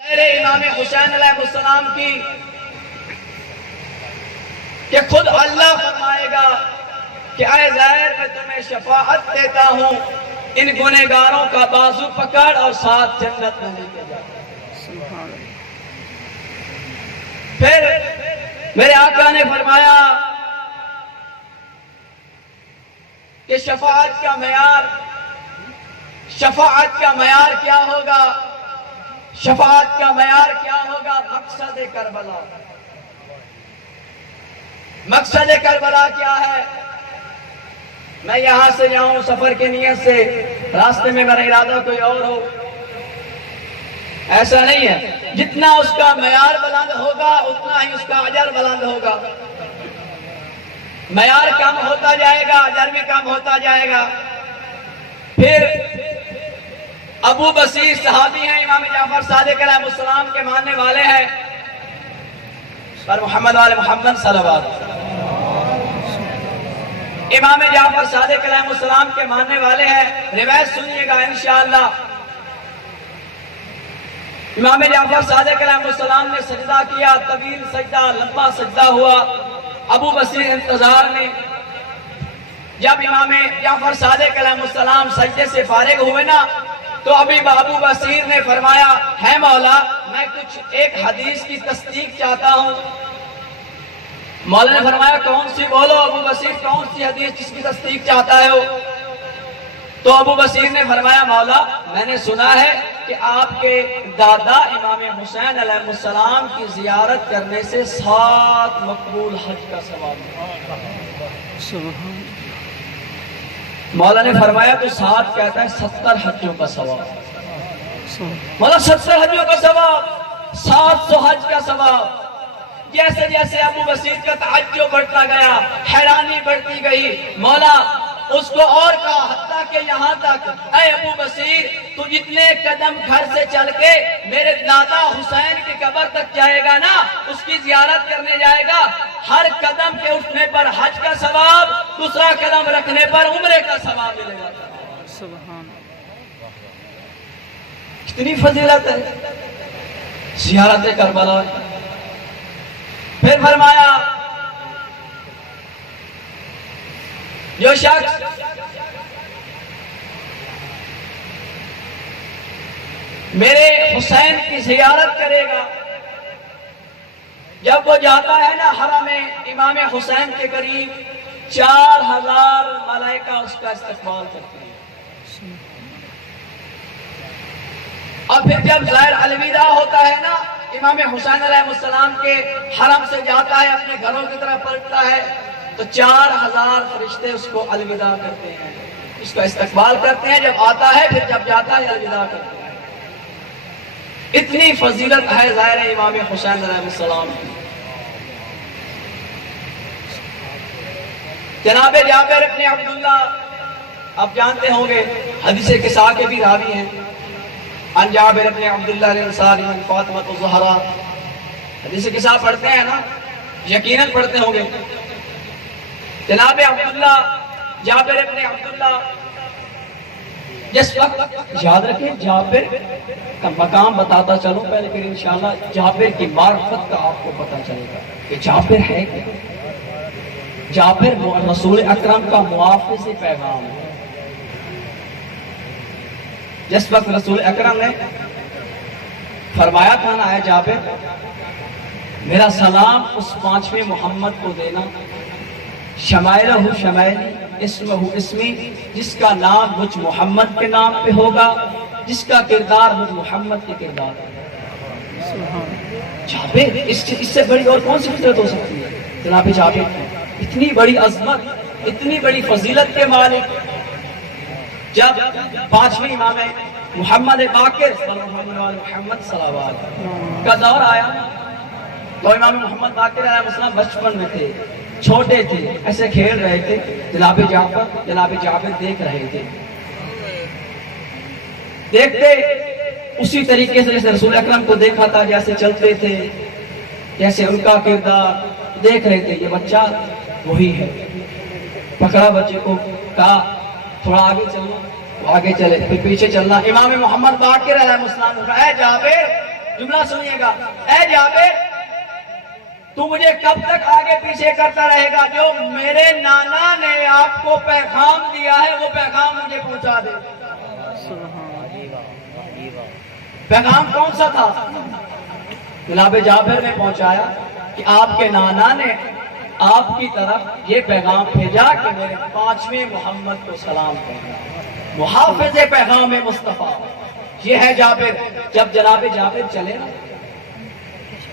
میرے امام حسین علیہ السلام کی کہ خود اللہ فرمائے گا کہ اے زہر میں تمہیں شفاعت دیتا ہوں، ان گنہگاروں کا بازو پکڑ اور ساتھ جنت میں لے کے جا۔ پھر میرے آقا نے فرمایا کہ شفاعت کا معیار کیا ہوگا؟ شفاعت کا معیار کیا ہوگا؟ مقصد کربلا۔ مقصد کربلا کیا ہے؟ میں یہاں سے جاؤں سفر کی نیت سے، راستے میں میرا ارادہ کوئی اور ہو، ایسا نہیں ہے۔ جتنا اس کا معیار بلند ہوگا اتنا ہی اس کا اجر بلند ہوگا۔ معیار کم ہوتا جائے گا، اجر میں کم ہوتا جائے گا۔ پھر ابو بصیر صحابی ہیں، امام جعفر صادق علیہ السلام کے ماننے والے ہیں، پر محمد والے محمد صلوات۔ امام جعفر صادق علیہ السلام کے ماننے والے ہیں، روایت سنیے گا انشاءاللہ۔ امام جعفر صادق علیہ السلام نے سجدہ کیا، طویل سجدہ، لمبا سجدہ ہوا۔ ابو بصیر انتظار میں، جب امام جعفر صادق علیہ السلام سجدے سے فارغ ہوئے نا، تو ابھی ابو بصیر نے فرمایا ہے مولا میں کچھ ایک حدیث کی تصدیق چاہتا ہوں۔ مولا نے فرمایا کون سی بولو ابو بصیر، کون سی حدیث جس کی تصدیق چاہتا ہے ہو؟ تو ابو بصیر نے فرمایا مولا میں نے سنا ہے کہ آپ کے دادا امام حسین علیہ السلام کی زیارت کرنے سے 7 مقبول حج کا ثواب ہے۔ مولا نے فرمایا تو 7 کہتا ہے 70 حجوں کا ثواب۔ مولا 70 حجوں کا ثواب، 700 حج کا ثواب۔ جیسے جیسے ابو بصیر کا تعجب بڑھتا گیا، حیرانی بڑھتی گئی، مولا اس کو اور کہا حتیٰ کہ یہاں تک اے ابو بصیر تو جتنے قدم گھر سے چل کے میرے دادا حسین کی قبر تک جائے گا نا، اس کی زیارت کرنے جائے گا، ہر قدم کے اٹھنے پر حج کا ثواب، دوسرا قدم رکھنے پر عمرے کا ثواب ملے گا۔ سبحان اللہ، کتنی فضیلت ہے زیارت کربلا۔ پھر فرمایا جو شخص میرے حسین کی زیارت کرے گا، جب وہ جاتا ہے نا حرم امام حسین کے قریب، 4000 ملائکہ اس کا استقبال کرتے ہیں۔ اور پھر جب زائر الوداع ہوتا ہے نا، امام حسین علیہ السلام کے حرم سے جاتا ہے، اپنے گھروں کی طرف پلٹتا ہے، تو 4000 فرشتے اس کو الوداع کرتے ہیں، اس کا استقبال کرتے ہیں جب آتا ہے، پھر جب جاتا ہے الوداع کرتے ہیں۔ اتنی فضیلت ہے ظاہر امام حسین علیہ السلام کی۔ جناب جابر ابن عبداللہ آپ جانتے ہوں گے، حدیث قصہ کے بھی راوی ہیں۔ عن جابر ابن عبداللہ الانصاری عن فاطمہ الزہرا، حدیث قصہ پڑھتے ہیں نا، یقیناً پڑھتے ہوں گے۔ جناب عبداللہ جابر ابن عبداللہ، جس وقت یاد رکھیں جابر کا مقام بتاتا چلوں پہلے، پھر انشاءاللہ جابر کی معرفت کا آپ کو پتہ چلے گا کہ جابر ہے کیا۔ جابر رسول اکرم کا موافظ پیغام ہے۔ جس وقت رسول اکرم نے فرمایا تھا نا اے جابر میرا سلام اس 5ویں محمد کو دینا، شمائلہ شمائلی اسمہ اسمی، جس کا نام مجھ محمد کے نام پہ ہوگا، جس کا کردار مجھ محمد کے کردار ہے۔ جابر اس سے بڑی اور کون سی فضیلت ہو سکتی ہے؟ جناب جابر اتنی بڑی عظمت، اتنی بڑی فضیلت کے مالک۔ جب 5ویں امام محمد باقر محمد صلوات کا دور آیا تو امام محمد باقر علیہ السلام بچپن میں تھے، چھوٹے تھے، ایسے کھیل رہے تھے، جناب جابر دیکھ رہے تھے۔ دیکھتے اسی طریقے سے جیسے رسول اکرم کو دیکھا تھا، جیسے چلتے تھے، جیسے ان کا کردار دیکھ رہے تھے، یہ بچہ وہی ہے۔ پکڑا بچے کو، کہا تھوڑا آگے چلنا، وہ آگے چلے، پھر پیچھے چلنا۔ امام محمد باقر علیہ السلام نے کہا اے جابر جملہ سنیے گا، اے جابر تو مجھے کب تک آگے پیچھے کرتا رہے گا؟ جو میرے نانا نے آپ کو پیغام دیا ہے وہ پیغام مجھے پہنچا دے۔ پیغام کون سا تھا؟ جناب جابر نے پہنچایا کہ آپ کے نانا نے آپ کی طرف یہ پیغام بھیجا کہ میرے 5ویں محمد کو سلام کرنا، محافظ پیغام مصطفیٰ یہ ہے جابر۔ جب جناب جابر چلے نا،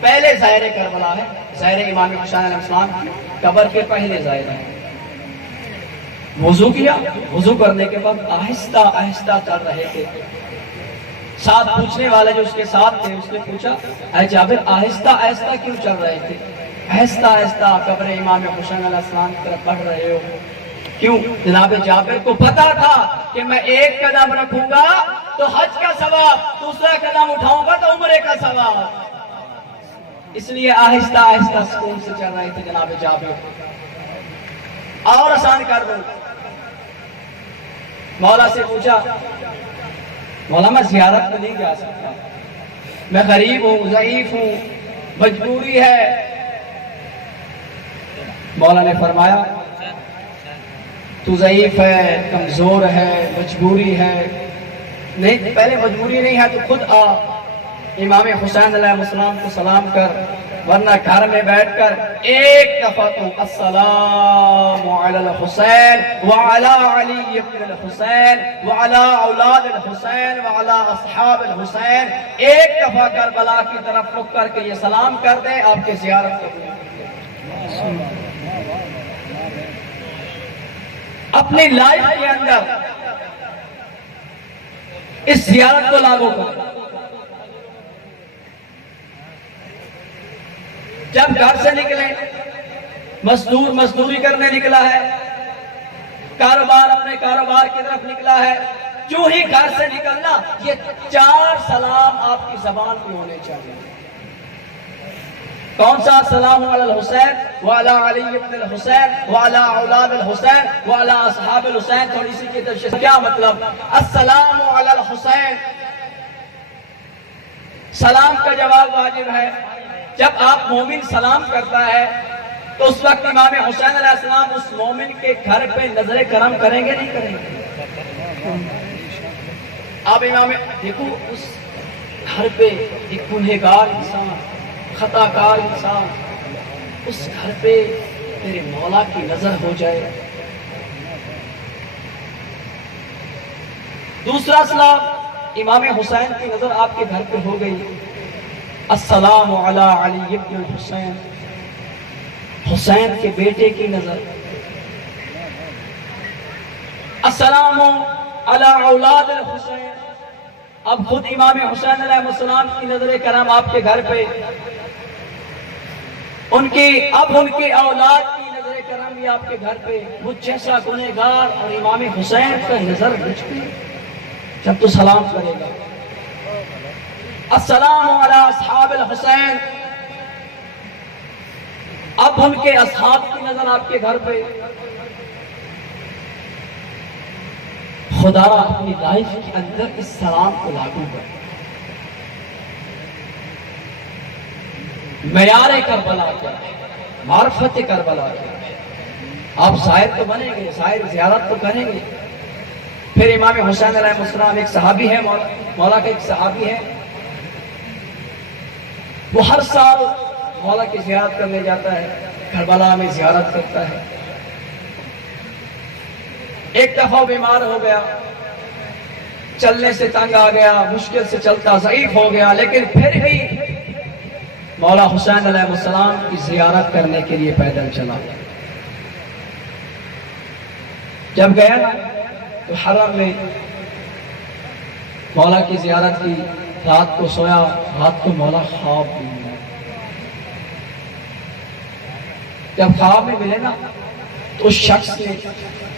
پہلے ظاہر کربلا ہے، ظاہر امام حسین علیہ السلام کی قبر کے پہلے ظاہر ہے۔ وضو کیا، وضو کرنے کے بعد آہستہ آہستہ چل رہے تھے۔ ساتھ پوچھنے والے جو اس کے ساتھ تھے اس نے پوچھا، اے جابر آہستہ آہستہ کیوں چل رہے تھے؟ آہستہ آہستہ قبر امام حسین علیہ السلام کی طرف بڑھ رہے ہو کیوں؟ جناب جابر کو پتا تھا کہ میں ایک قدم رکھوں گا تو حج کا ثواب، دوسرا قدم اٹھاؤں گا تو عمرے کا ثواب، اس لیے آہستہ آہستہ سکون سے چل رہے تھے جناب جابر۔ اور آسان کر دوں، مولا سے پوچھا، مولا میں زیارت میں نہیں جا سکتا، میں غریب ہوں، ضعیف ہوں، مجبوری ہے۔ مولا نے فرمایا تو ضعیف ہے، کمزور ہے، مجبوری ہے، نہیں پہلے مجبوری نہیں ہے تو خود آ، امام حسین علیہ السلام کو سلام کر، ورنہ گھر میں بیٹھ کر ایک دفعہ تو السلام علی الحسین وعلی علی ابن الحسین وعلی اولاد الحسین وعلی اصحاب الحسین ایک دفعہ کربلا کی طرف رخ کر کے یہ سلام کر دیں، آپ کی زیارت قبول۔ اپنی لائف کے اندر اس زیارت کو لاگو کریں۔ جب گھر سے نکلیں، مزدوری کرنے نکلا ہے، اپنے کاروبار کی طرف نکلا ہے، جو ہی گھر سے نکلنا یہ 4 سلام آپ کی زبان پہ ہونے چاہیے۔ کون سا؟ السلام علی الحسین وعلی علی ابن الحسین وعلی اولاد الحسین وعلی اصحاب الحسین۔ تھوڑی سی کی تفصیل، کیا مطلب؟ السلام علی الحسین، سلام کا جواب واجب ہے۔ جب آپ مومن سلام کرتا ہے تو اس وقت امام حسین علیہ السلام اس مومن کے گھر پہ نظر کرم کریں گے نہیں کریں گے؟ آپ امام دیکھو اس گھر پہ ایک گنہگار انسان، خطا کار انسان، اس گھر پہ تیرے مولا کی نظر ہو جائے۔ دوسرا سلام، امام حسین کی نظر آپ کے گھر پہ ہو گئی، السلام علی علی ابن الحسین، حسین کے بیٹے کی نظر، السلام علی اولاد الحسین، اب خود امام حسین علیہ السلام کی نظر کرم آپ کے گھر پہ، ان کی اولاد کی نظر کرم بھی آپ کے گھر پہ، مجھ جیسا گنہگار اور امام حسین کا نظر مجھ پہ، جب تو سلام کرے گا۔ السلام علی اصحاب الحسین، اب ان کے اصحاب کی نظر آپ کے گھر پہ۔ خدا را اپنی لائف کے اندر اس سلام کو لاگو کر۔ معیار کربلا کیا ہے؟ معرفت کربلا کیا ہے؟ آپ زائر تو بنیں گے، زیارت تو کریں گے۔ پھر امام حسین علیہ السلام ایک صحابی ہے، مولا کا ایک صحابی ہے، وہ ہر سال مولا کی زیارت کرنے جاتا ہے، کربلا میں زیارت کرتا ہے۔ ایک دفعہ بیمار ہو گیا، چلنے سے تنگ آ گیا، مشکل سے چلتا، ضعیف ہو گیا، لیکن پھر بھی مولا حسین علیہ السلام کی زیارت کرنے کے لیے پیدل چلا۔ جب گیا نا تو حرم میں مولا کی زیارت کی، رات کو سویا، رات کو مولا خواب میں ملا۔ جب خواب میں ملے نا تو اس شخص نے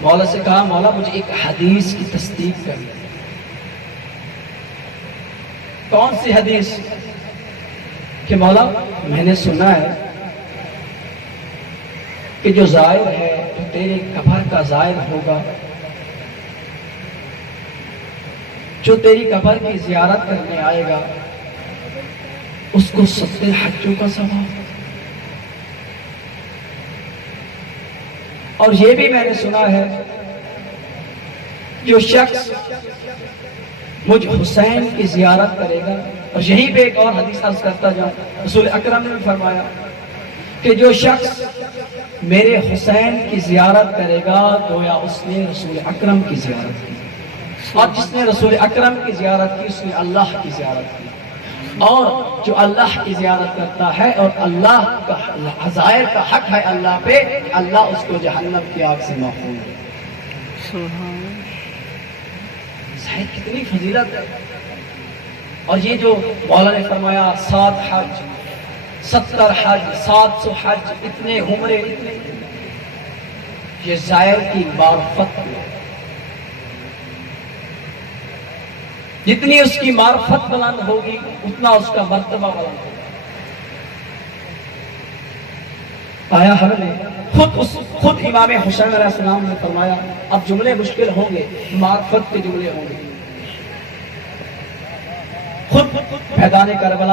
مولا سے کہا، مولا مجھے ایک حدیث کی تصدیق کر دیں۔ کون سی حدیث؟ کہ مولا میں نے سنا ہے کہ جو زائر ہے تو تیرے قبر کا زائر ہوگا، جو تیری قبر کی زیارت کرنے آئے گا اس کو 70 حجوں کا ثواب. اور یہ بھی میں نے سنا ہے جو شخص مجھ حسین کی زیارت کرے گا، اور یہیں پہ ایک اور حدیث عرض کرتا جاؤں، رسول اکرم نے فرمایا کہ جو شخص میرے حسین کی زیارت کرے گا گویا اس نے رسول اکرم کی زیارت کی، اور جس نے رسول اکرم کی زیارت کی اس نے اللہ کی زیارت کی. اور جو اللہ کی زیارت کرتا ہے اور اللہ کا عزائر کا حق ہے اللہ پہ، اللہ اس کو جہنم کی آگ سے محفوظ ہے. کتنی فضیلت ہے. اور یہ جو مولا نے فرمایا 7 حج 70 حج 700 حج اتنے عمرے اتنے، یہ زائر کی معرفت ہے. جتنی اس کی معرفت بلند ہوگی اتنا اس کا مرتبہ بلند ہوگا. آیا ہم نے خود امام حسین علیہ السلام نے فرمایا اب جملے مشکل ہوں گے، معرفت کے جملے ہوں گے. خود میدان کربلا